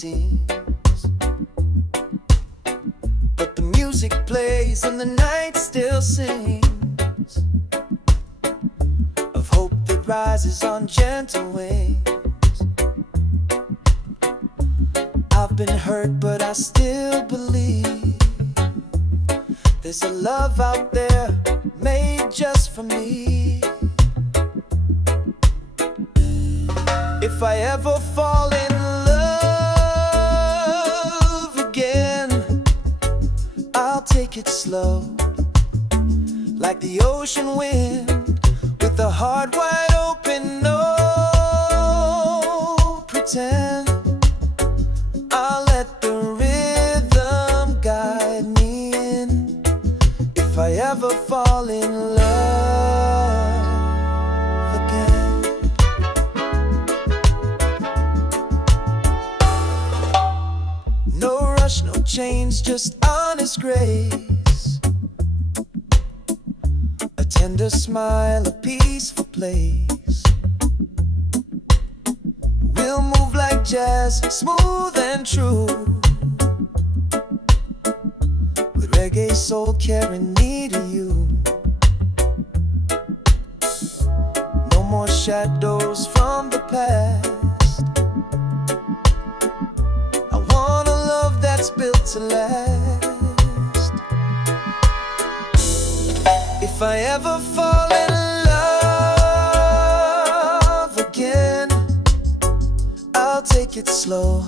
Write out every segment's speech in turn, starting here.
seems. But the music plays and the night still sings of hope that rises on gentle wings. I've been hurt, but I still believe there's a love out there made just for me. If I ever fall in love again, I'll take it slow, like the ocean wind, with a heart wide open, no pretend. I'll let the rhythm guide me in. If I ever fall in love again. No rush, no change, just honest grace. A tender smile, a peaceful place. We'll move like jazz, smooth and true, with reggae soul carrying me to you. No more shadows from the past. I want a love that's built to last. If I ever fall in love again, I'll take it slow,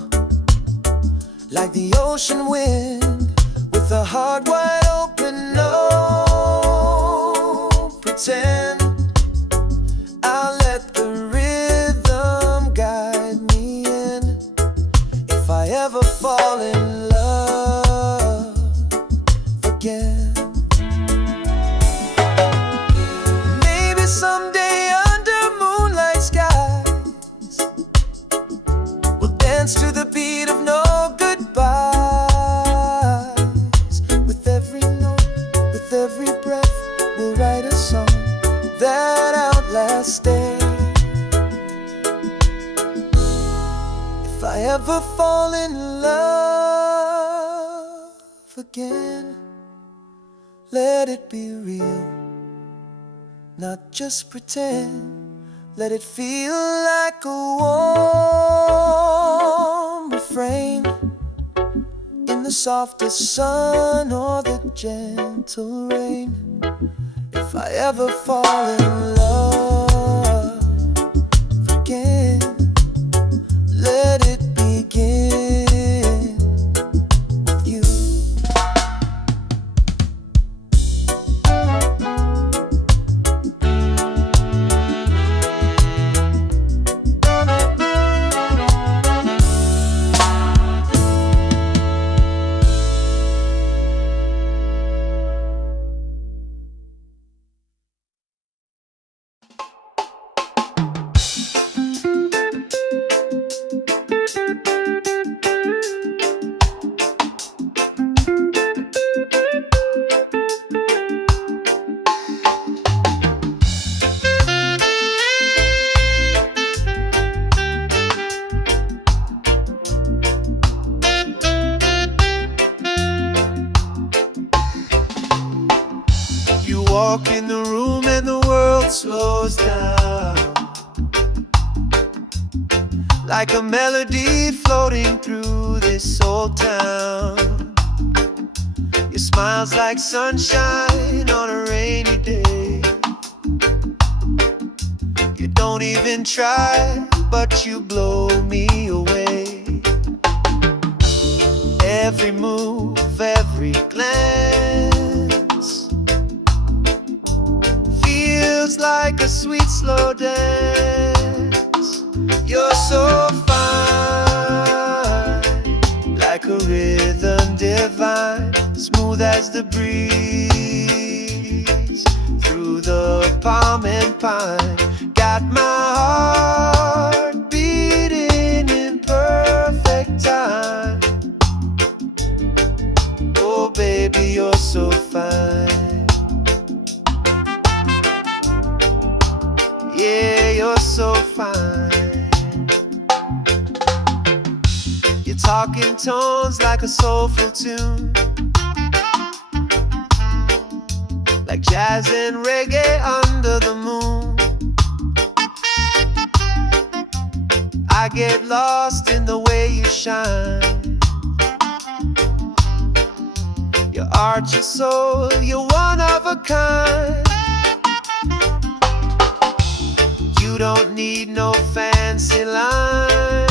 like the ocean wind, with a heart wide open, no pretend. I'll let the rhythm guide me in. If I ever fall in love again. Maybe someday under moonlight skies, we'll dance to the beat of no goodbyes. With every note, with every breath, we'll write a song that outlasts day. If I ever fall in love again, let it be real, not just pretend. Let it feel like a warm refrain in the softest sun or the gentle rain. If I ever fall in love again, let it begin with you. You walk in the room and the world slows down, like a melody floating through this old town. Your smile's like sunshine on a rainy day. You don't even try, but you blow me away. Every move, every glance feels like a sweet slow dance. You're so fine, like a rhythm divine, smooth as the breeze through the palm and pine. Got my heart beating in perfect time. Oh baby, you're so fine. Yeah, you're so fine. You're talking tones like a soulful tune, like jazz and reggae under the moon. I get lost in the way you shine. Your art, your soul, you're one of a kind. You don't need no fancy line.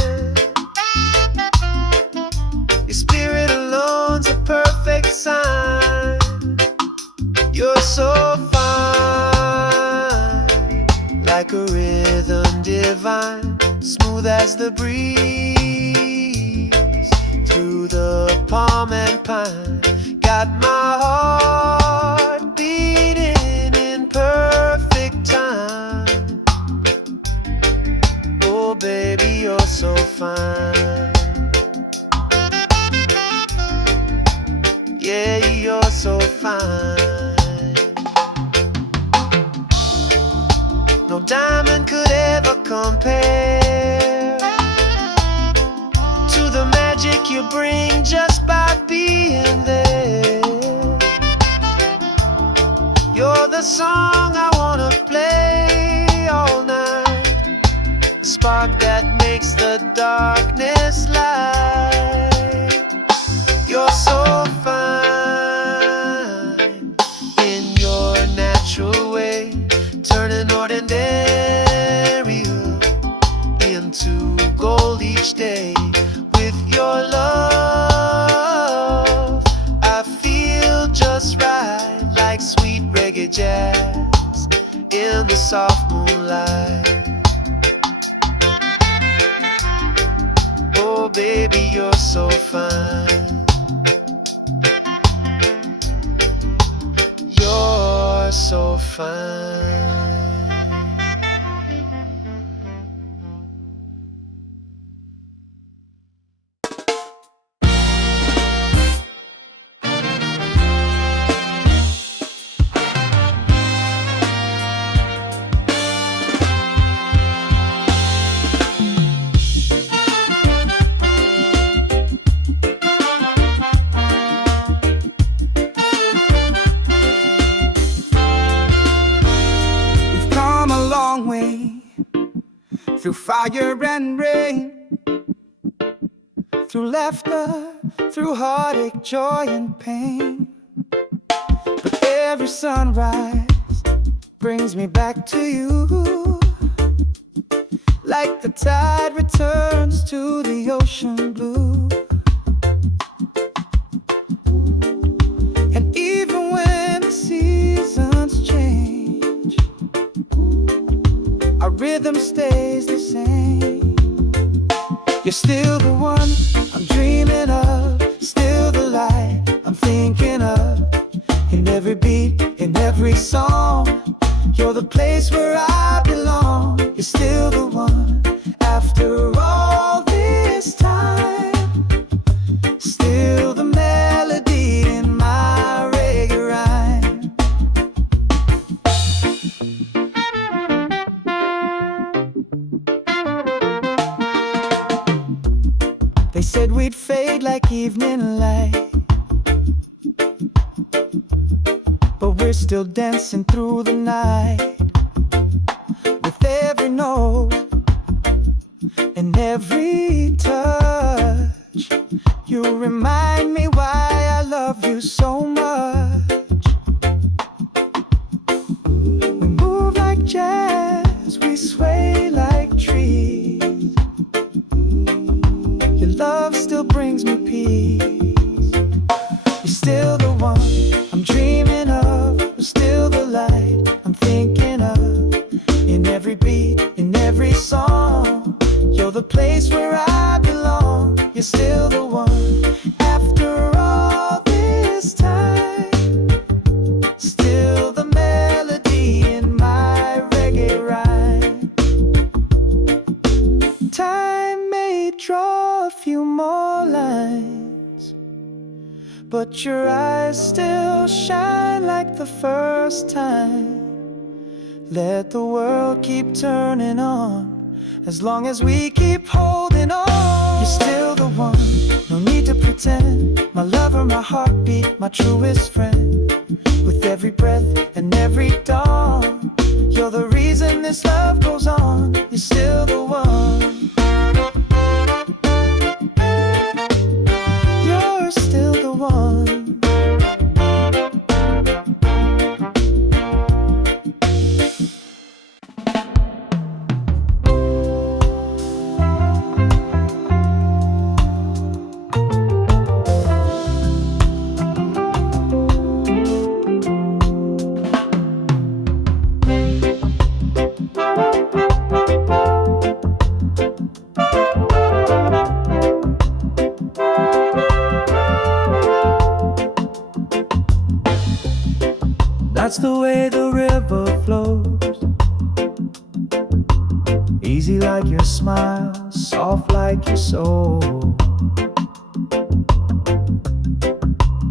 Your spirit alone's a perfect sign. You're so fine, like a rhythm divine, smooth as the breeze through the palm and pine. Got my heart beating in perfect time. Oh baby, you're so fine. Yeah, you're so fine. No diamond could ever compare to the magic you bring just by being there. You're the song I wanna play all night, the spark that makes the darkness light. You're so fine in your natural way, turning ordinary into gold each day. With your love, I feel just right, like sweet reggae jazz in the soft moonlight. Oh baby, you're so fine. You're so fine. Through fire and rain, through laughter, through heartache, joy and pain. But every sunrise brings me back to you, like the tide returns to the ocean blue. And even when the seasons change, our rhythm stays the same. You're still the one I'm dreaming of, still the light I'm thinking of. In every beat, in every song, you're the place where I belong. You're still the one after all this time, still the melody in my reggae rhyme. They said we'd fade like evening light, but we're still dancing through the night. With every note and every touch, you remind me why I love you so much. We move like jazz, we sway like trees. Your love still brings me peace. You're still the one I'm dreaming of, you're still the light I'm thinking of. In every beat, in every song, you're the place where I belong. You're still the one after all this time, still the melody in my reggae rhyme. Time may draw a few more lines, but your eyes still shine like the first time. Let the world keep turning on, as long as we keep holding on. You're still the one, no need to pretend. My lover, my heartbeat, my truest friend. With every breath and every dawn, you're the reason this love goes on. You're still the one. You're still the one. That's the way the river flows, easy like your smile, soft like your soul.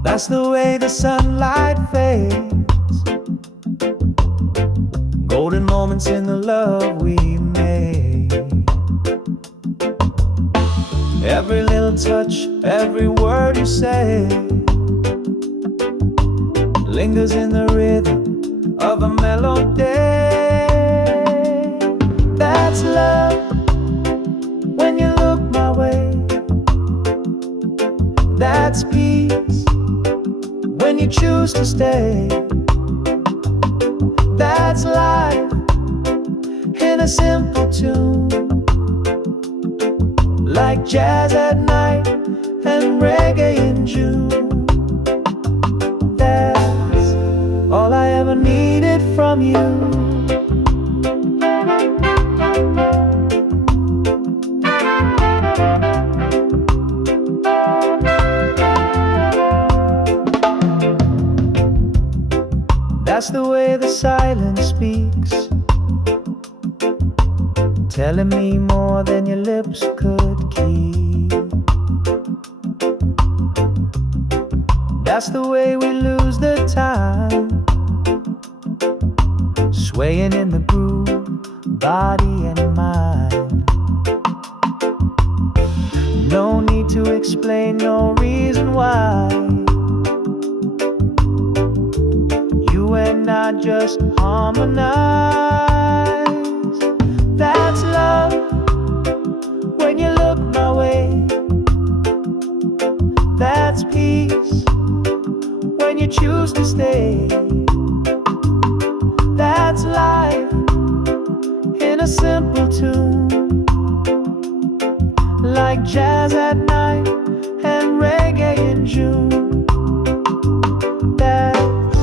That's the way the sunlight fades, golden moments in the love we made. Every little touch, every word you say lingers in the rhythm of a melody. That's love when you look my way. That's peace when you choose to stay. That's life in a simple tune, like jazz at night and reggae in June. All I ever needed from you. That's the way the silence speaks, telling me more than your lips could keep. That's the way we lose the time, swaying in the groove, body and mind. No need to explain, no reason why. You and I just harmonize. That's love when you look my way. That's peace when you choose to stay. That's life in a simple tune, like jazz at night and reggae in June. That's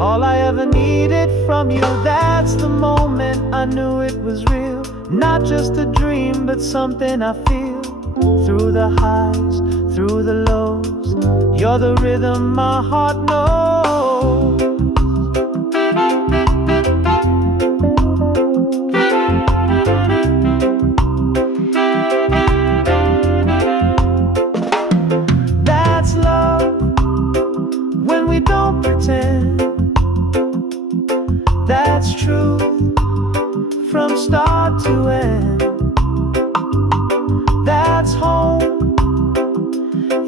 all I ever needed from you. That's the moment I knew it was real, not just a dream, but something I feel. Through the highs, through the lows, you're the rhythm my heart knows. That's love when we don't pretend. That's truth from start to end. That's home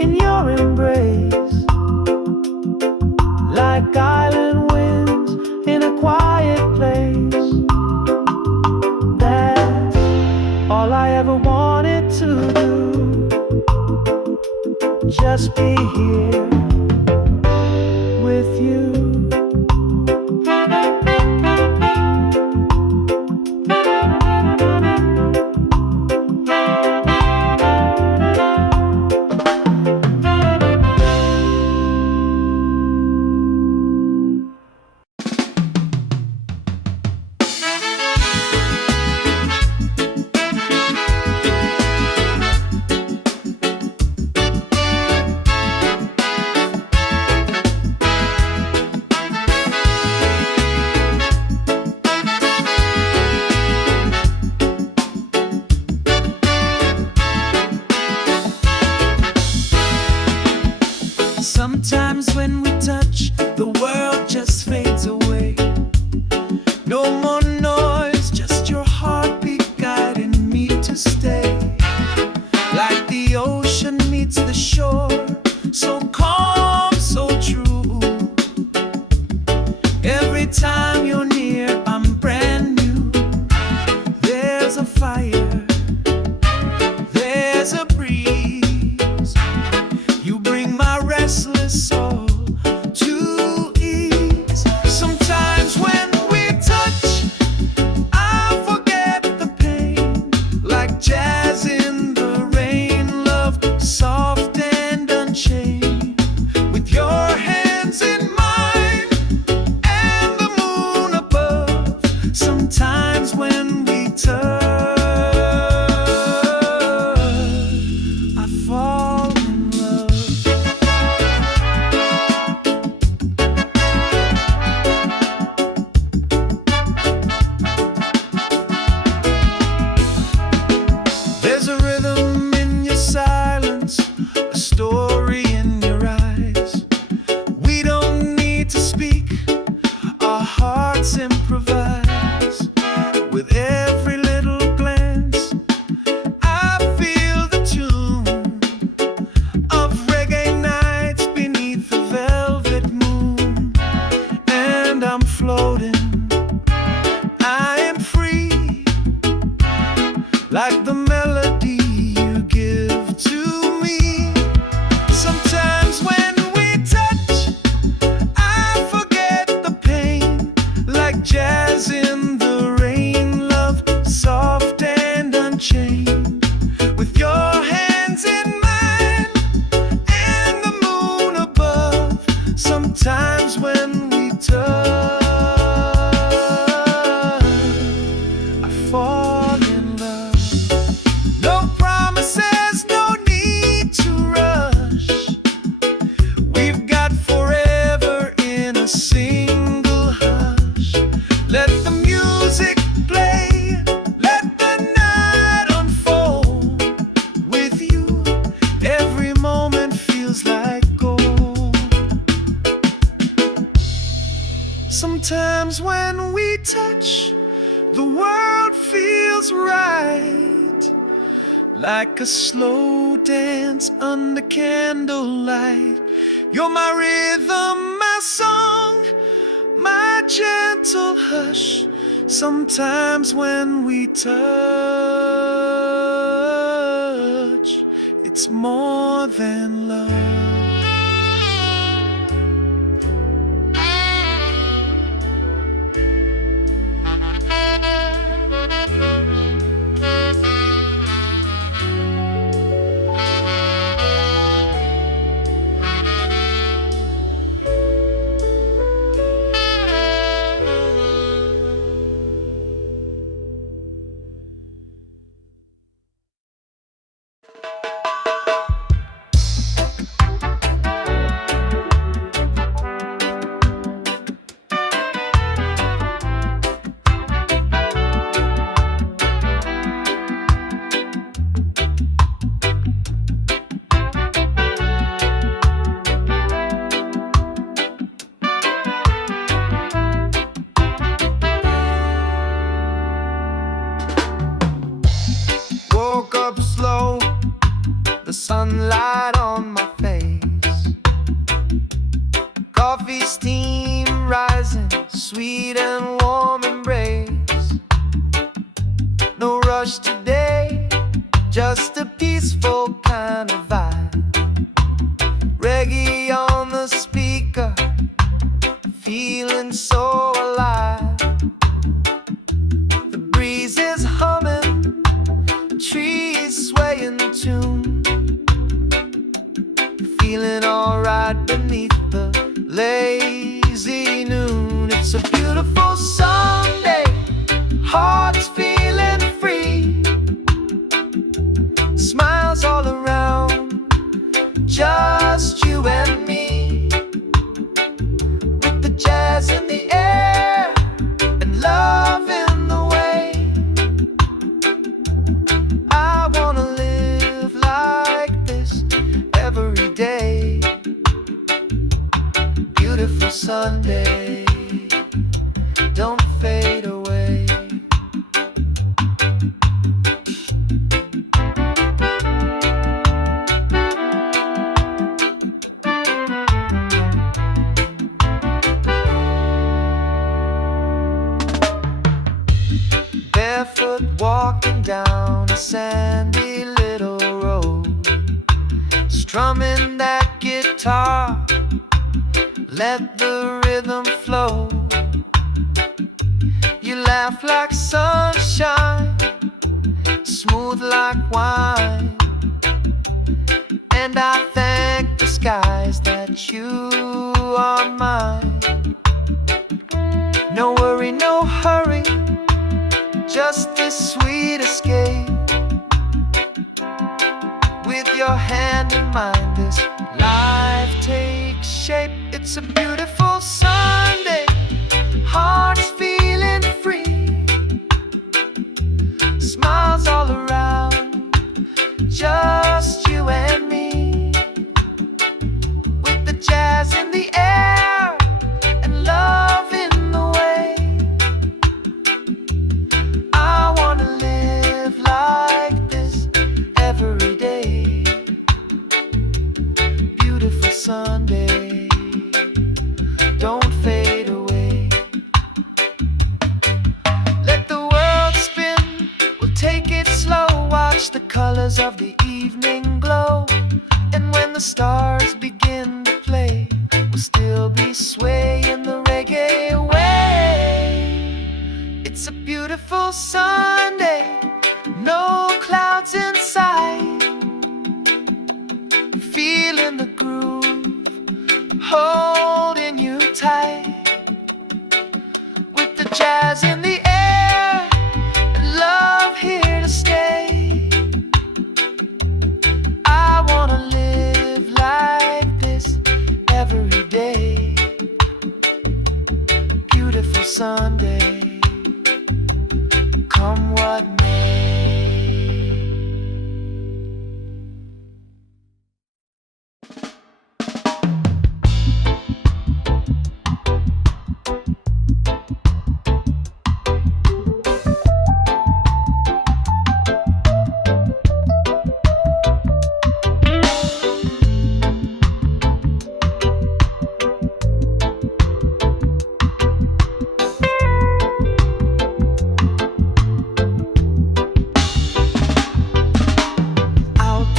in your embrace, like island winds in a quiet place. That's all I ever wanted to do, just be here with you. like the melody you give to me. Sometimes when we touch, I forget the pain, like jazz in the rain, love soft and unchained. With your hands in mine and the moon above, sometimes when we touch, I fall in love. No promises, no need to rush. We've got forever in a single hush. Let the music play, let the night unfold. With you, every moment feels like gold. Sometimes when we touch, the world feels right, like a slow dance under candlelight. You're my rhythm, my song, my gentle hush. Sometimes when we touch, it's more than love. Woke up slow, the sunlight on my face. Coffee steam rising, sweet and warm embrace. No rush today, just a peaceful kind of vibe. Reggae on the speaker, feeling so alive. The breeze is humming, trees sway in tune. Feeling alright beneath the lazy noon. It's a beautiful Sunday, hearts feeling free. Smiles all around, just you and me. With the jazz in the air and love in the way, I wanna live like this every day. Beautiful Sunday, don't fade away. Barefoot walking down a sandy little road, strumming that guitar, let the rhythm flow. You laugh like sunshine, smooth like wine, and I thank the skies that you are mine. No worry, no hurry, just this sweet escape. With your hand in mine, this life takes shape. It's a beautiful Sunday, hearts feeling free. Smiles all around, just you and me. With the jazz in the air and love in the way, I wanna live like this every day. Beautiful Sunday, watch the colors of the evening glow. And when the stars begin to play, we'll still be swaying the reggae way. It's a beautiful Sunday, no clouds in sight. Feeling the groove, holding you tight. With the jazz in the air and love here to stay. I wanna live like this every day. Beautiful Sunday, come what may.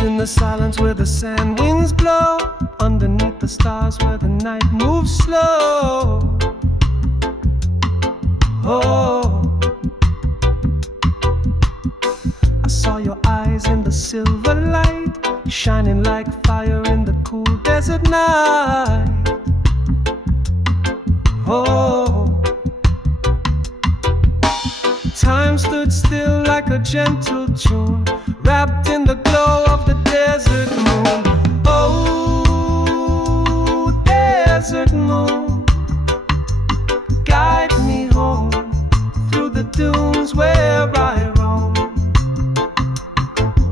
In the silence where the sand winds blow, underneath the stars where the night moves slow. Oh, I saw your eyes in the silver light, shining like fire in the cool desert night. Oh, time stood still like a gentle tune, wrapped in the glow of the desert moon. Oh, desert moon, guide me home through the dunes where I roam.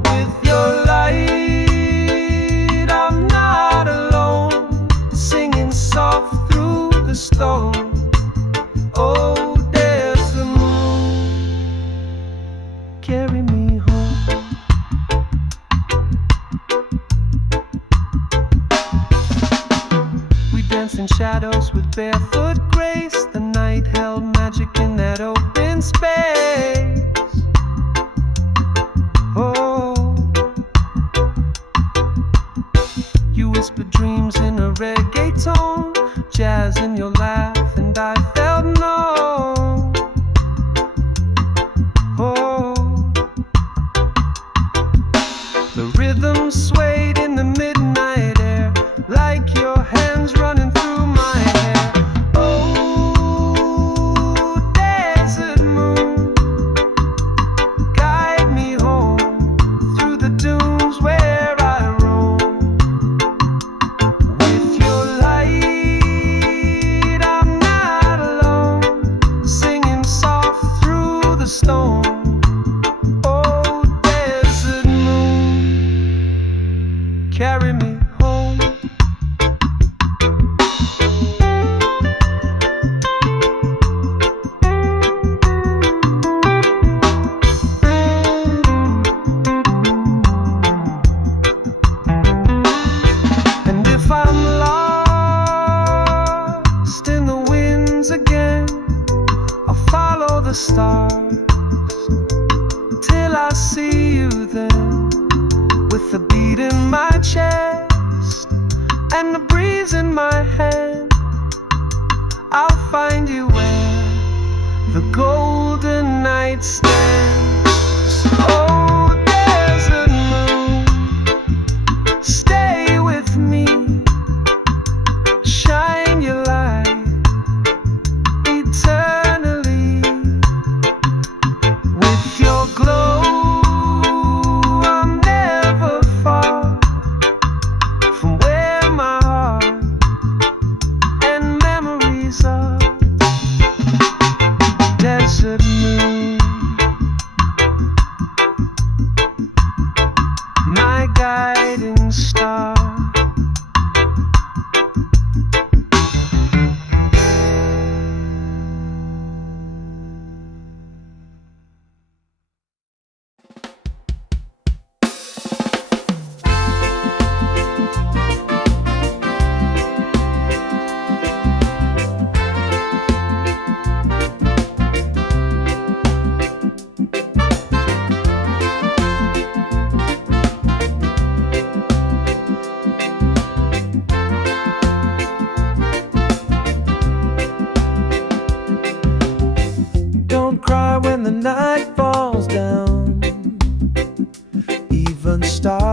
With your light, I'm not alone, singing soft through the storm. Oh, desert moon, carry me home. In shadows with barefoot grace, the night held magic in that open space. Oh, you whispered dreams in a reggae tone, jazz in your laugh, and I felt known. Oh, the rhythm swayed in the midnight air, like your hands running through my hair. Oh,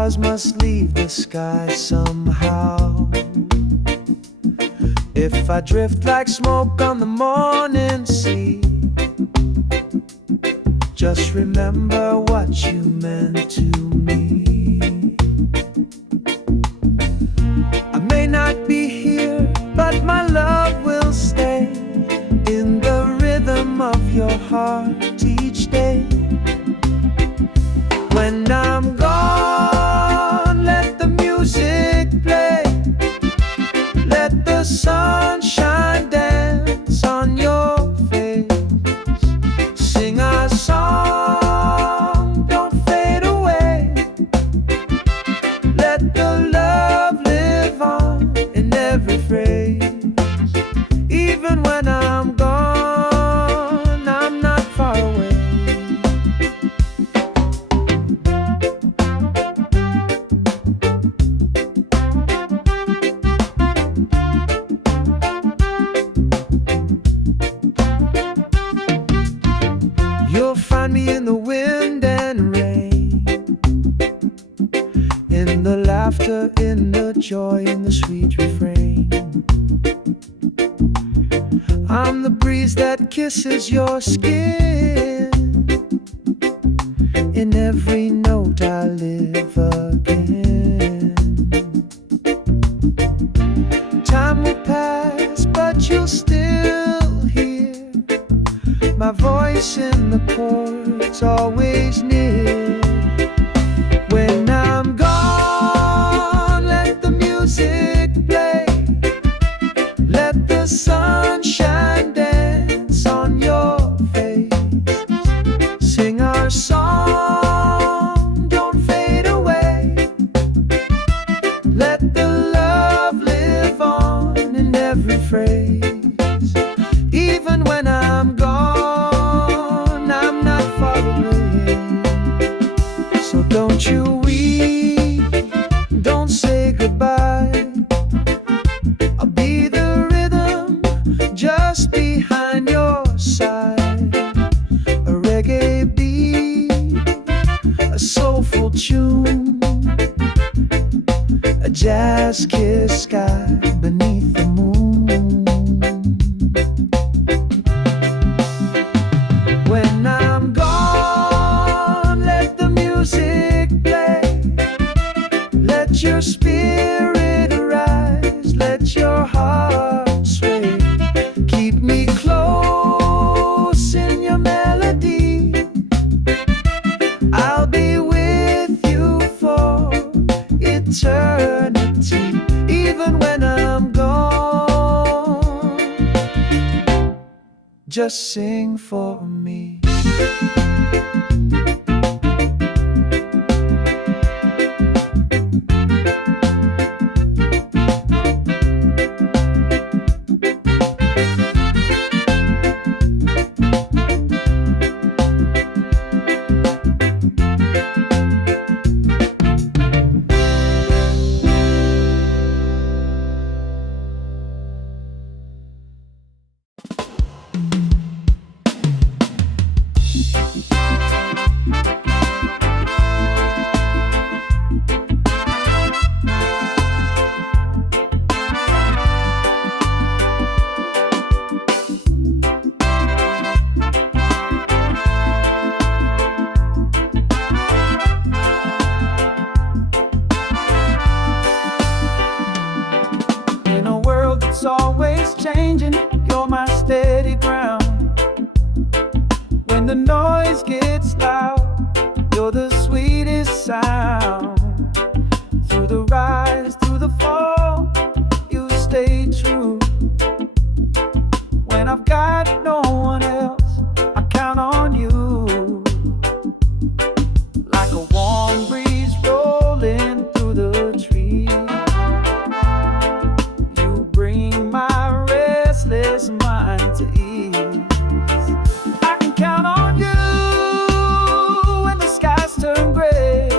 stars must leave the sky somehow. If I drift like smoke on the morning sea, just remember what you meant to me. I may not be here, but my love will stay in the rhythm of your heart each day. When I'm gone, let the music play. Let the sunshine dance on your face. Sing our song, don't fade away. Let the love live on in every phrase. Even when I'm gone, I'm not far away. You'll find me in the wind and rain, in the laughter, in the joy, in the sweet refrain. I'm the breeze that kisses your skin. In every note I live again. Time will pass, but you'll still hear my voice in the chords, always near. When I'm gone, let the music play. Let the sunshine dance on your face. Sing our song, don't fade away. Let the love live on in every phrase. Even when I'm gone, I'm not far away. So don't you weep, don't say goodbye. I'll be the rhythm just behind your side. A reggae beat, a soulful tune, a jazz kiss sky beneath the moon. When I'm gone, let the music play. Let your spirit arise, let your heart sway. Keep me close in your melody. I'll be with you for eternity. Even when I'm gone, just sing for me. In a world that's always changing, you're my steady ground. When the noise gets loud, you're the sweetest sound. Through the rise, through the fall, you stay true. When I've got no one else, I count on you. Like a warm breeze rolling through the trees, you bring my restless mind to ease. I can count on you when the skies turn gray.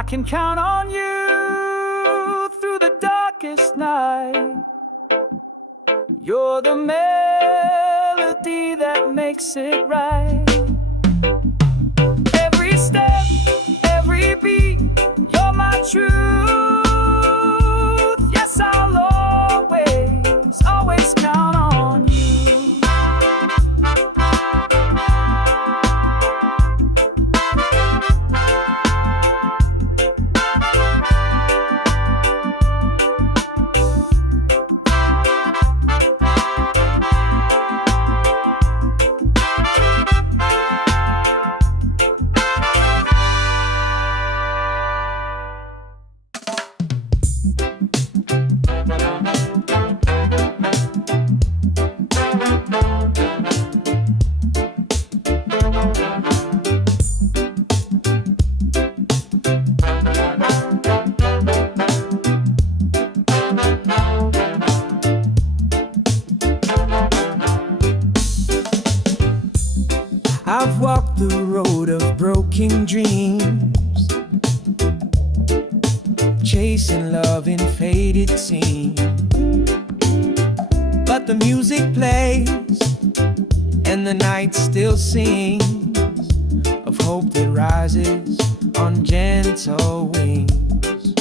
I can count on you through the darkest night. You're the melody that makes it right. Every step, every beat, you're my truth. Yes, I'll always, always count on you. I've walked the road of broken dreams, chasing love in faded scenes. But the music plays and the night still sings of hope that rises on gentle wings.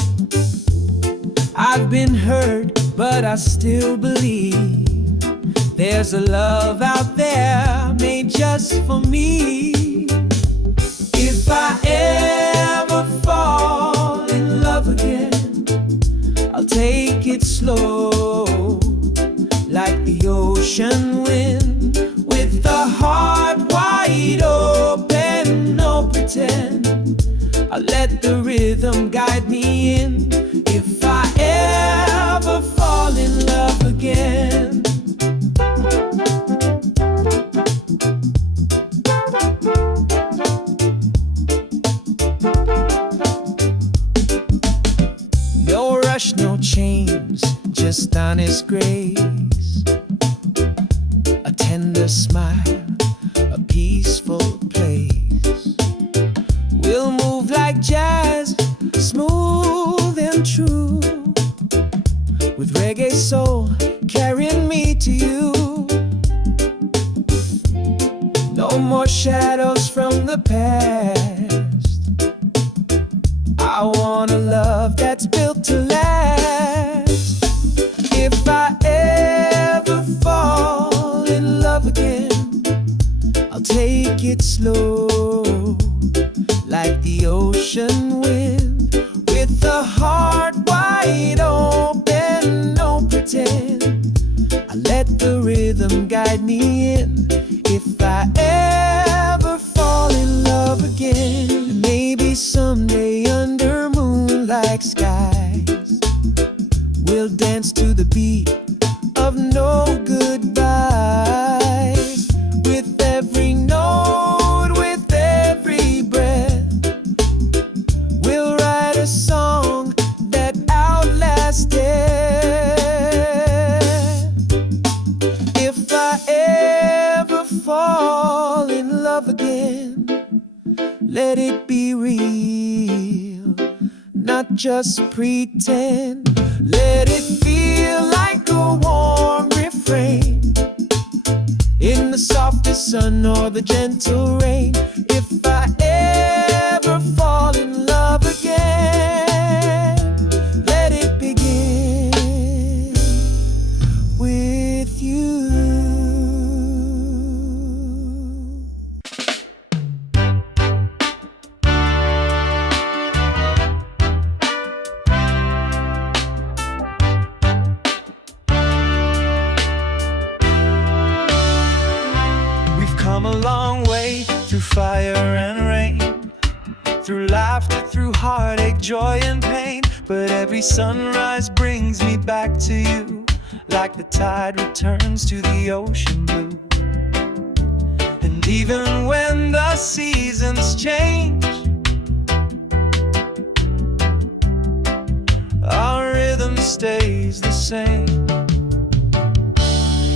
I've been hurt, but I still believe there's a love out there made just for me. If I ever fall in love again, I'll take it slow, like the ocean wind, with a heart wide open, no pretend. I'll let the rhythm guide me in. If I ever fall in love again, no rush, no chains, just honest grace, a tender smile, a peaceful place. We'll move like jazz, smooth and true, with reggae soul carrying me to you. No more shadows from the past. I want a love that's built to last. If I ever fall in love again, I'll take it slow, like the ocean wind, with a heart wide open, no pretend. I let the rhythm guide me in. If I ever fall in love again, maybe someday under moonlight skies, we'll dance to the beat of no goodbyes. With every note, with every breath, we'll write a song that outlasts death. If I ever fall in love again, let it be real, not just pretend. Let it feel like a warm refrain in the softest sun or the gentle rain. If I ever fall in love again, let it begin with you. Come a long way through fire and rain, through laughter, through heartache, joy and pain. But every sunrise brings me back to you, like the tide returns to the ocean blue. And even when the seasons change, our rhythm stays the same.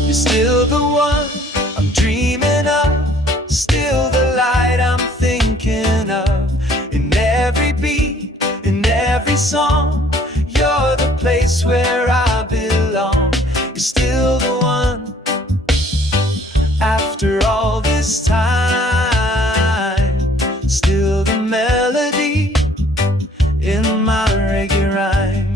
You're still the one I'm dreaming of, still the light I'm thinking of. In every beat, song. You're the place where I belong. You're still the one. After all this time, still the melody in my reggae rhyme.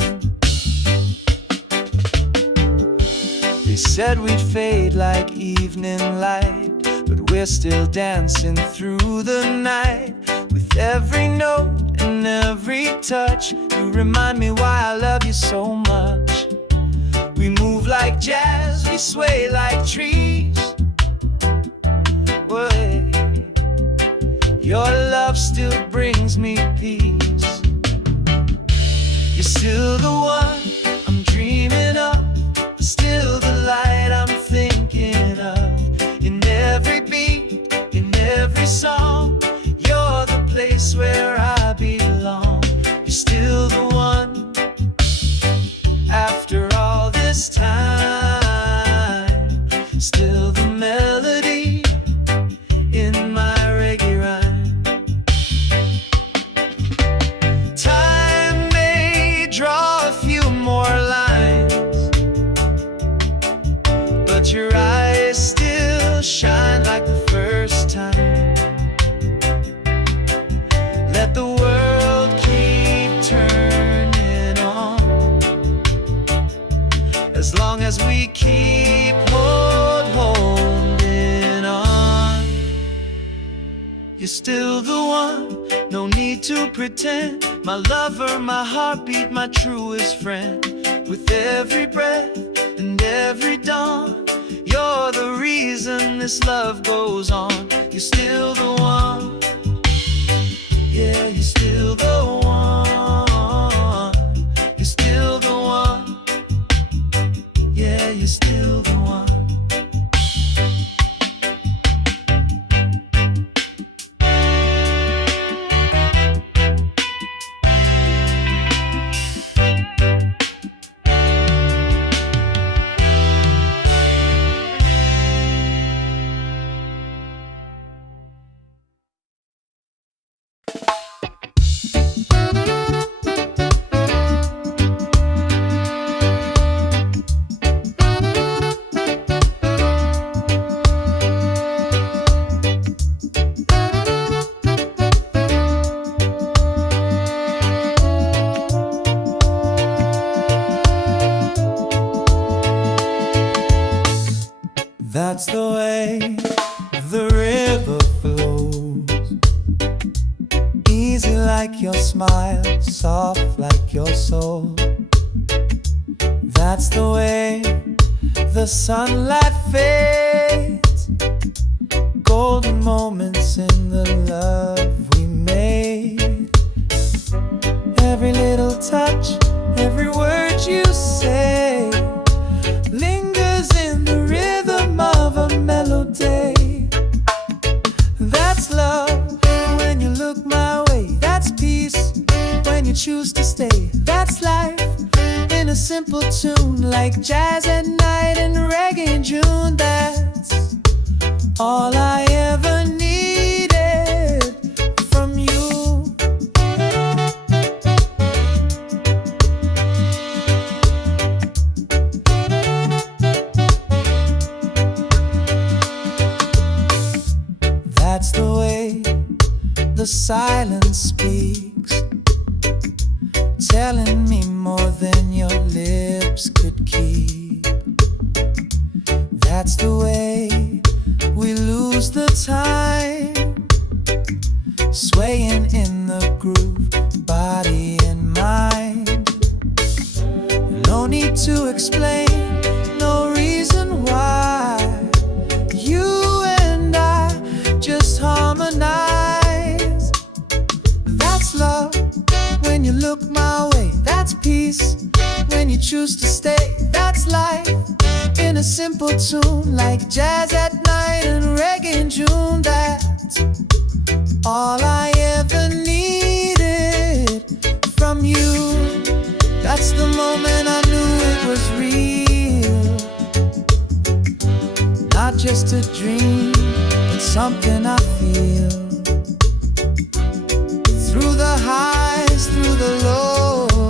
They said we'd fade like evening light, but we're still dancing through the night. With every note and every touch, you remind me why I love you so much. We move like jazz, we sway like trees. Way. Your love still brings me peace. You're still the one I'm dreaming of, still the light I'm thinking of. In every beat, in every song, you're the place where I belong. You're still the one. After all this time, still the melody in my reggae rhyme. Time may draw a few more lines, but your eyes still shine like the first time. Let the world keep turning on, as long as we keep holding on. You're still the one, no need to pretend. My lover, my heartbeat, my truest friend. With every breath and every dawn, you're the reason this love goes on. You're still the one. Yeah, you're still the one. You're still the one. Yeah, you're still the one. That's the way the river flows, easy like your smile, soft like your soul. That's the way the sunlight fades, golden moments in the love we made. Every little touch, every word you say lingers in the rhythm of a melody. That's love when you look my way. That's peace when you choose to stay. That's life in a simple tune, like jazz at night and reggae in June. That's all I ever needed from you. That's the way the silence speaks, telling me more than your lips could keep. That's the way we lose the time, swaying in the groove, body and mind. No need to explain, no reason why. You and I just harmonize. That's love when you look my way. That's peace when you choose to stay. That's life in a simple tune, like jazz at night and reggae in June. That's all I ever needed from you. That's the moment I knew it was real, not just a dream, but something I feel. Through the highs, through the lows,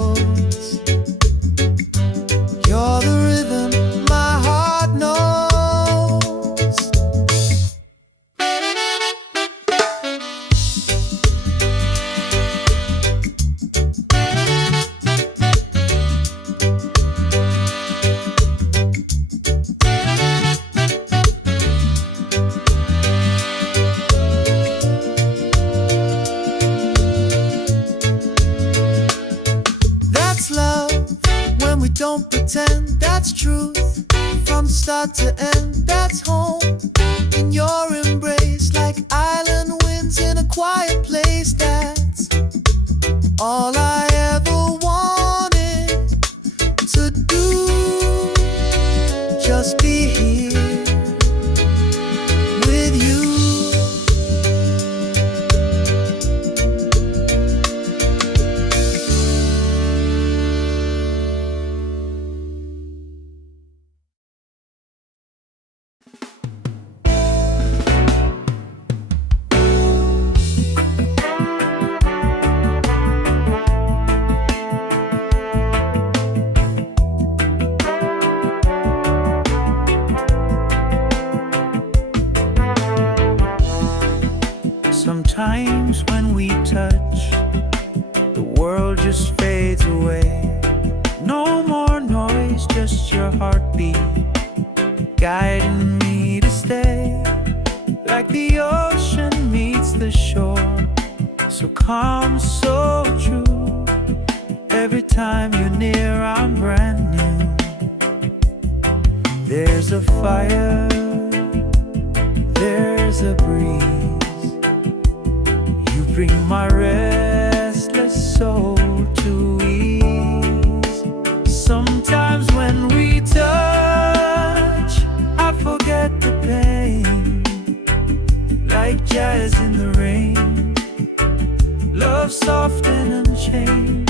don't pretend, that's truth. From start to end, that's home. In your embrace, like island winds in a quiet place, that's all I ever wanted to do. Just be here with you. Sometimes when we touch, the world just fades away. No more noise, just your heartbeat guiding me to stay. Like the ocean meets the shore, so calm, so true. Every time you're near, I'm brand new. There's a fire, there's a breeze. Bring my restless soul to ease. Sometimes when we touch, I forget the pain. Like jazz in the rain, love soft and unchained.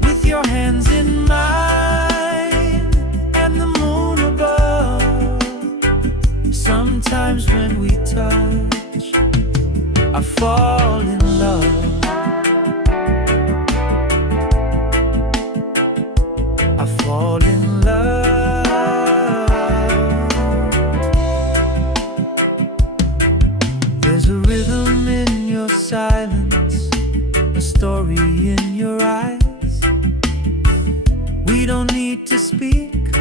With your hands in mine and the moon above. Sometimes when we touch, I fall in love. I fall in love. There's a rhythm in your silence, a story in your eyes. We don't need to speak,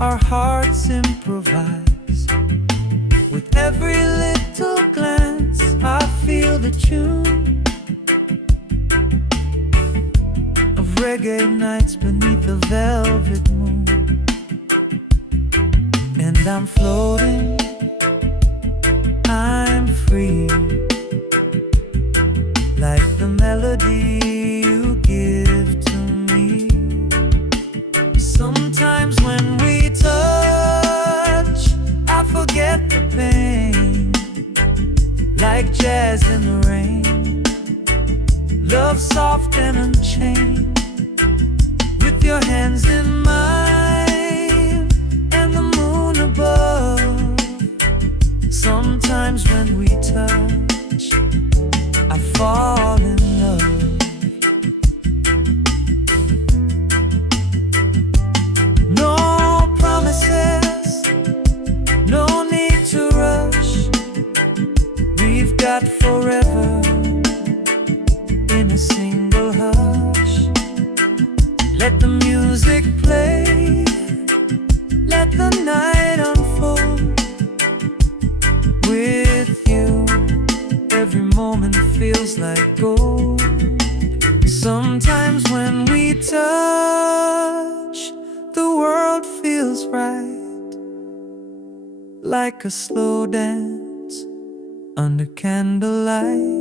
our hearts improvise. With every little glance, I feel the tune of reggae nights beneath the velvet moon. And I'm floating, I'm free, like the melody you give to me. Sometimes when we touch, I forget the pain. Like jazz in the rain, love soft and unchained. With your hands in mine and the moon above. Sometimes when we touch, I fall in love. No promises, no need to rush. We've got forever in a single hush. Let the music play, let the night unfold. With you, every moment feels like gold. Sometimes when we touch, the world feels right, like a slow dance under candlelight.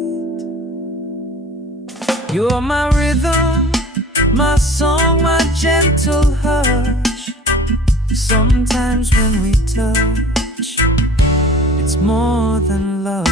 You're my rhythm, my song, my gentle hush. Sometimes when we touch, it's more than love.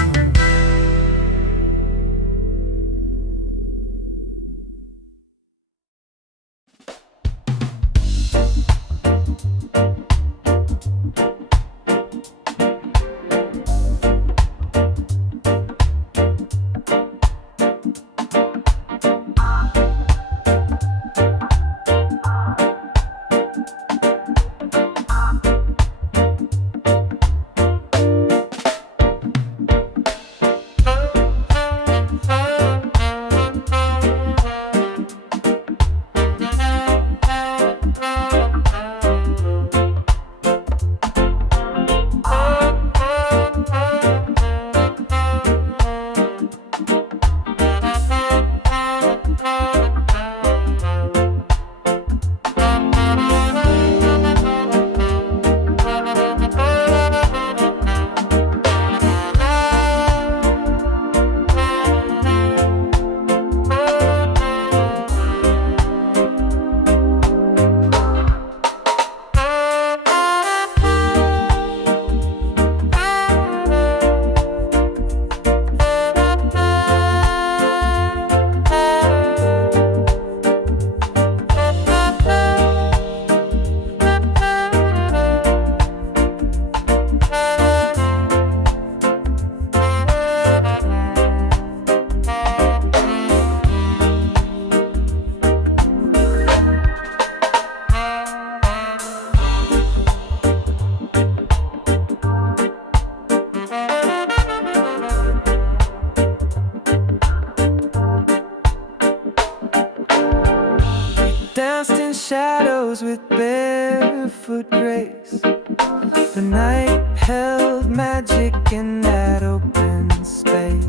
danced in shadows with barefoot grace. The night held magic in that open space.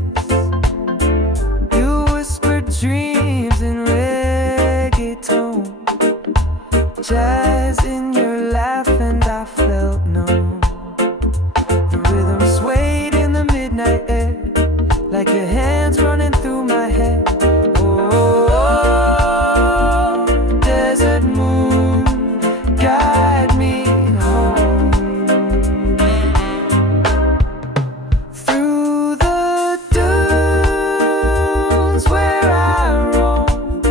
You whispered dreams in reggaeton, jazz in your laugh, and I felt known. The rhythm swayed in the midnight air, like your hands running through my hair. Oh, desert moon, guide me home. Through the dunes where I roam,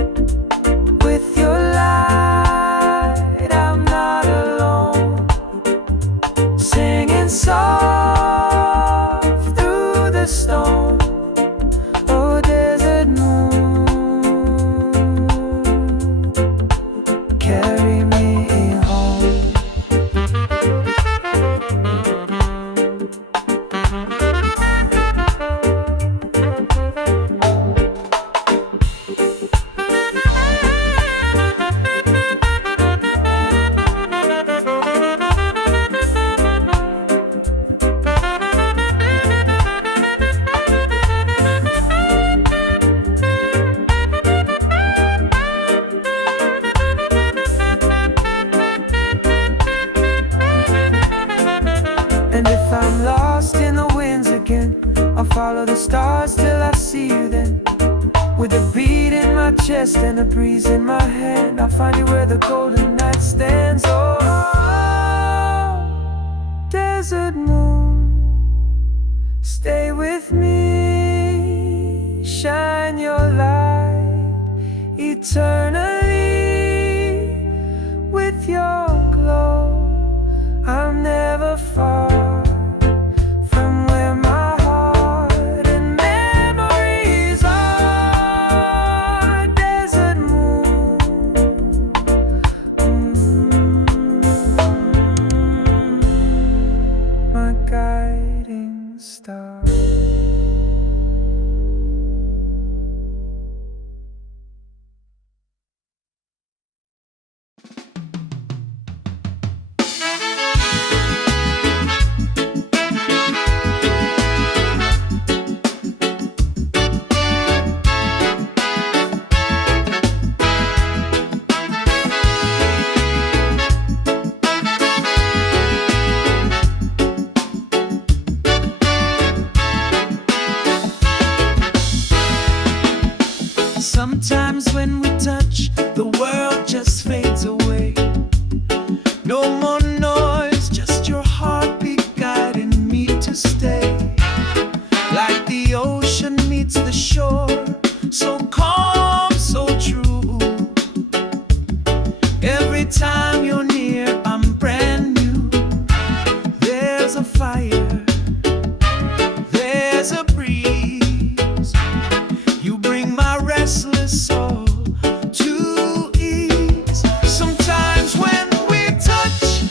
with your light I'm not alone. Singing soft through the storm. Oh, desert moon, carry me home. And if I'm lost in the winds again, I'll follow the stars till I see you then. With a beat in my chest and a breeze in my hand, I'll find you where the golden night stands. Oh, desert moon, stay with me, shine your light eternally. With your glow, I'm never far from where my heart and memories are. Desert moon, my guiding star. Sometimes when we touch, the world just fades away. No more noise, just your heartbeat guiding me to stay. Like the ocean meets the shore, so calm, so true. Every time you're near, I'm brand new. There's a fire, there's a breeze. You bring my restless soul to ease. Sometimes when we touch,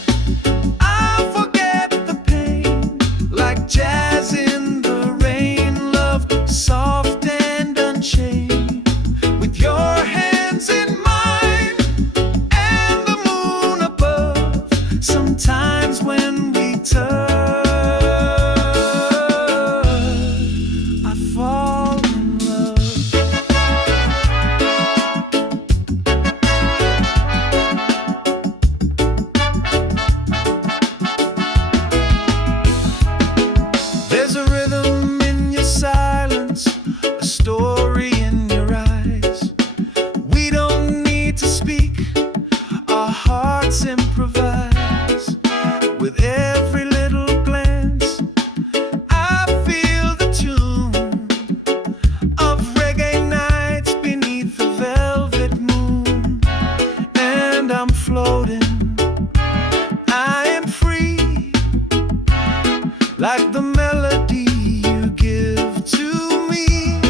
I forget the pain. Like jazz in the rain, love soft and unchained. With your hands in mine and the moon above. Sometimes when we touch, I fall in love. There's a rhythm in your silence, a story in your eyes. We don't need to speak, our hearts improvise. With every little glance, I feel the tune of reggae nights beneath the velvet moon. And I'm floating, I am free, like the melody you give to me.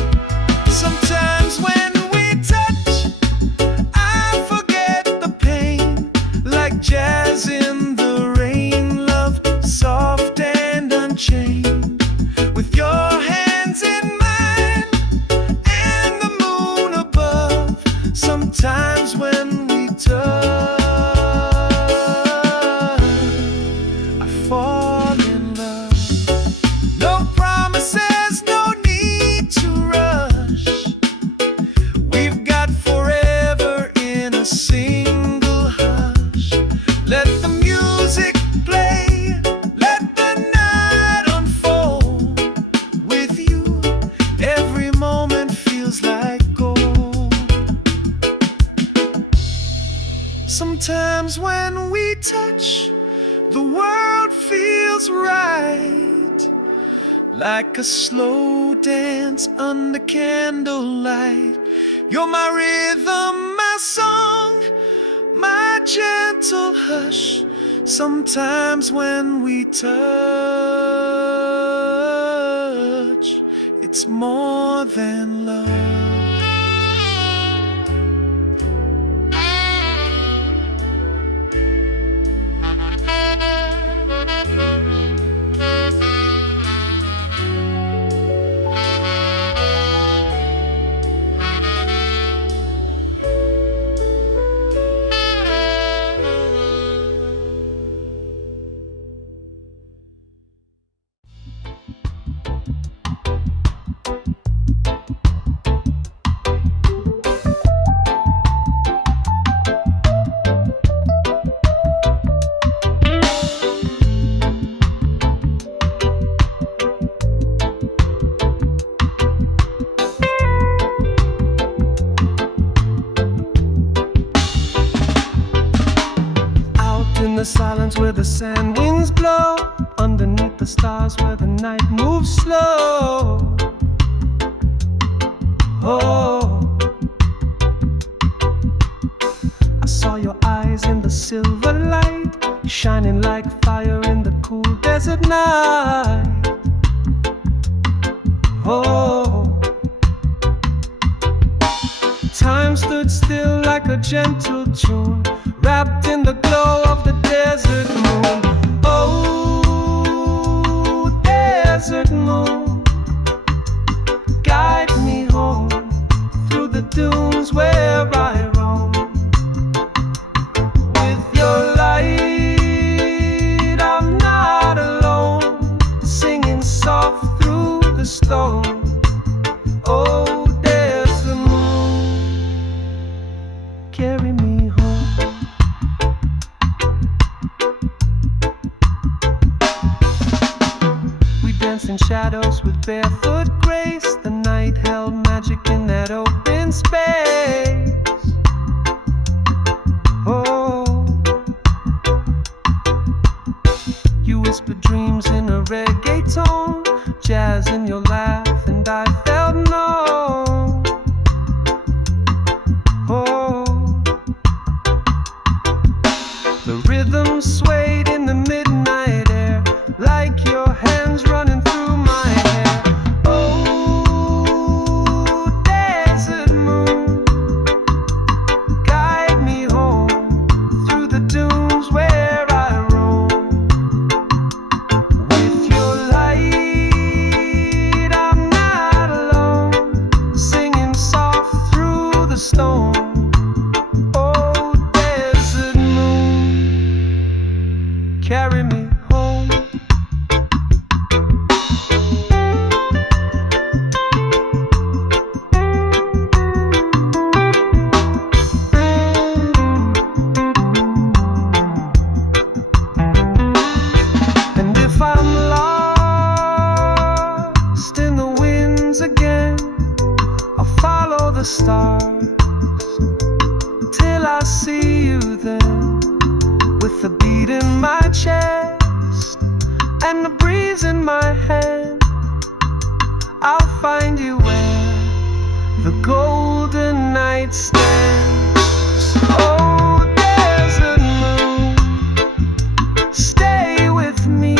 Sometimes when we touch, I forget the pain. Like jazz in the rain, love soft and unchained. With your hands in mine and the moon above. Sometimes when we touch, I fall in love. No promises, no need to rush. We've got forever in a single hush. Let the music play, let the night unfold. With you, every moment feels like gold. Sometimes when we touch, the world feels right, like a slow dance under candlelight. You're my rhythm, my song, my gentle hush. Sometimes when we touch, it's more than love. In the silence where the sand winds blow, underneath the stars where the night moves slow. Oh, I saw your eyes in the silver light, shining like fire in the cool desert night. Oh, time stood still like a gentle tune, wrapped in the glow of the desert moon. Oh, desert moon, guide me home through the dunes where I roam. With your light, I'm not alone, singing soft through the stone. Oh, desert moon, carry me home. In shadows with barefoot grace, the night held magic in that open space. Oh, you whispered dreams in a reggae tone, jazz in your laugh, and I felt known. Oh, the rhythm swayed in the midnight air, like your hands running through my hair. Oh, desert moon, guide me home through the dunes where I roam. With your light, I'm not alone, singing soft through the stone. Oh, desert moon, carry me home. And if I'm lost in the winds again, I'll follow the stars till I see you then, with the beat in my chest and the breeze in my hand. I'll find you where the golden night stands. Oh, desert moon, stay with me,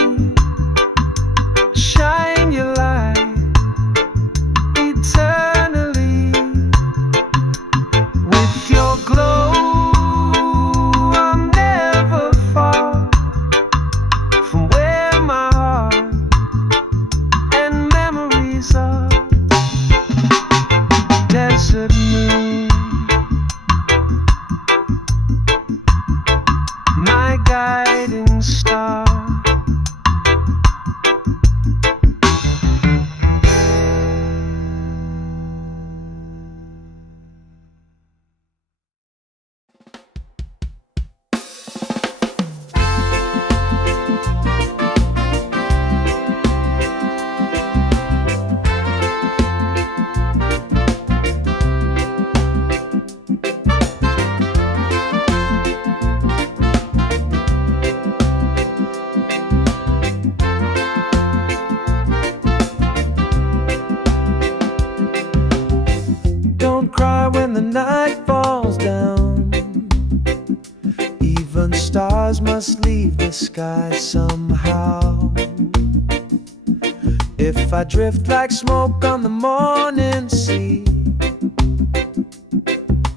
shine your light eternally. With your glow, I'm never far from where my heart and memories are. Desert when the night falls down. Even stars must leave the sky somehow. If I drift like smoke on the morning sea,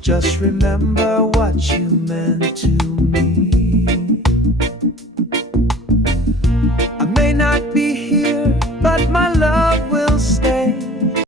just remember what you meant to